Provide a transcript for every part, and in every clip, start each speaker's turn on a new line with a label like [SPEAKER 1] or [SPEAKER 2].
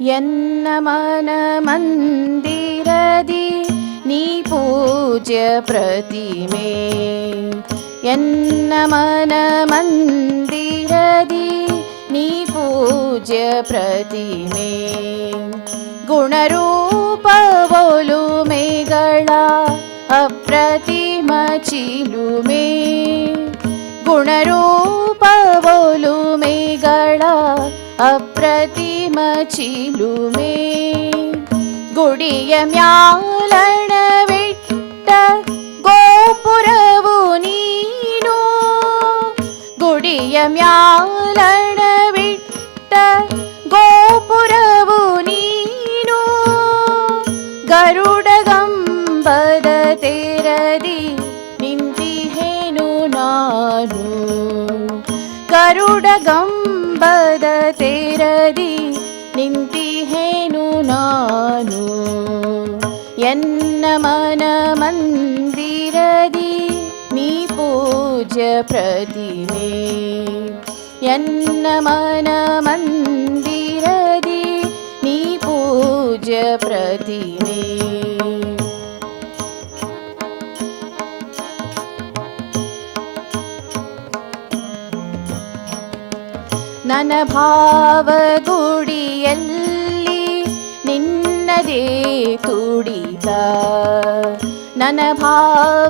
[SPEAKER 1] यन्न प्रतिमे। मन्दिरदि निपूज्य प्रतिमेन्नमनन्दियदि नीपूज्य प्रतिमे। गुणरूपवोलुमेगळा अप्रतिमचीलु मे गुणरूपवोलुमे गडा ചിലുമേ കൊടിയ മ്യാലണ വിട്ട ഗോപുരവു നീനു. കൊടിയ മ്യാലണ വിട്ട ഗോപുരവു നീനു. ഗരുഡഗംബര തേരതി നിന്തിഹേനു നാനു. ഗരുഡഗംബ यन्नमनमन्दिरदि मन मन्दिरदि निपोज प्रदिने यन्न मन मन्दिरदि नन भावगुडि ಶ್ರದ್ಧೆ ಕುಡಿದ ನನ ಭಾವಗುಡಿಯಲ್ಲಿ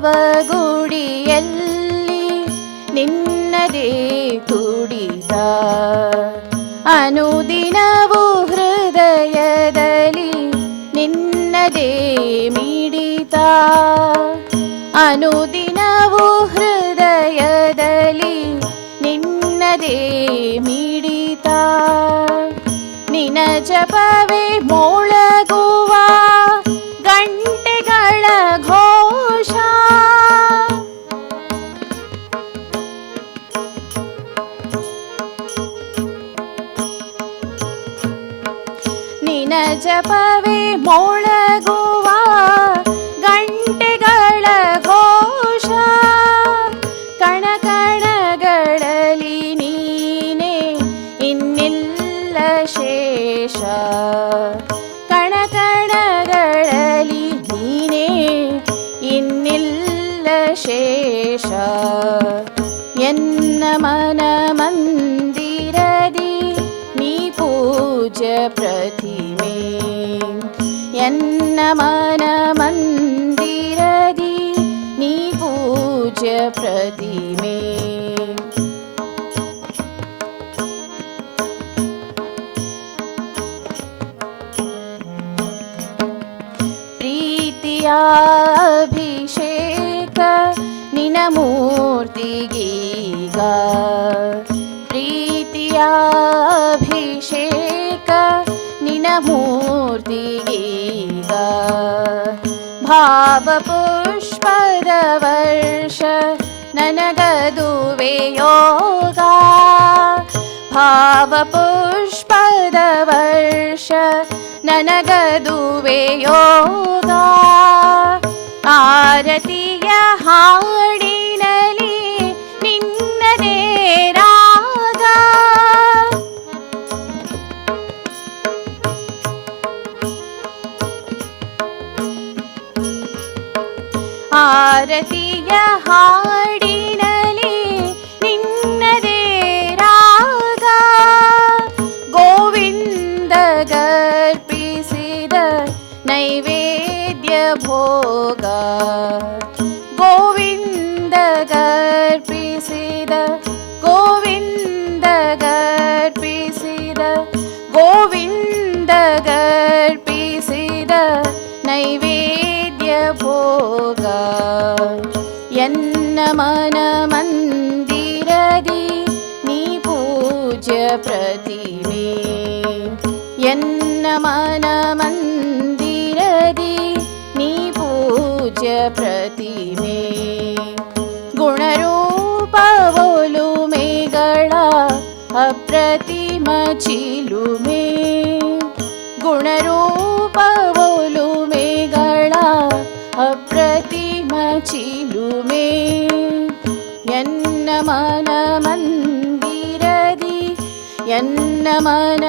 [SPEAKER 1] ನಿನ್ನದೇ ಕುಡಿದ ಅನುದಿನವೂ ಹೃದಯದಲ್ಲಿ ನಿನ್ನದೇ ಮಿಡಿತ ಅನುದಿನ ನಿನ ಜಪವೇ ಮೊಳಗುವ ಗಂಟೆಗಳ ಘೋಷ ಕಣ ಕಣಗಳಲ್ಲಿ ನೀನೆ ಇನ್ನಿಲ್ಲ ಶೇಷ ಕಣ ಕಣಗಳಲ್ಲಿ ನೀನೆ ಇನ್ನಿಲ್ಲ ಶೇಷ ಎನ್ನ ಮನ ಮಂದಿರದಿ ನೀ ಪೂಜ್ಯ ಪ್ರತಿಮೆ भिषेक निन प्रीत्याभिषेक निन भावपुष्पदवर्ष गीग भावपपुष्पदवर्ष भावपुष्पदवर्ष ननग दुवे ಆರತಿಯ ಹಾಡಿನಲಿ ನಿನ್ನದೇ ರಾಗ ಗೋವಿಂದ ಗರ್ಪಿಸಿದ ನೈವೇದ್ಯ ಭೋಗ प्रतिमे ಮನ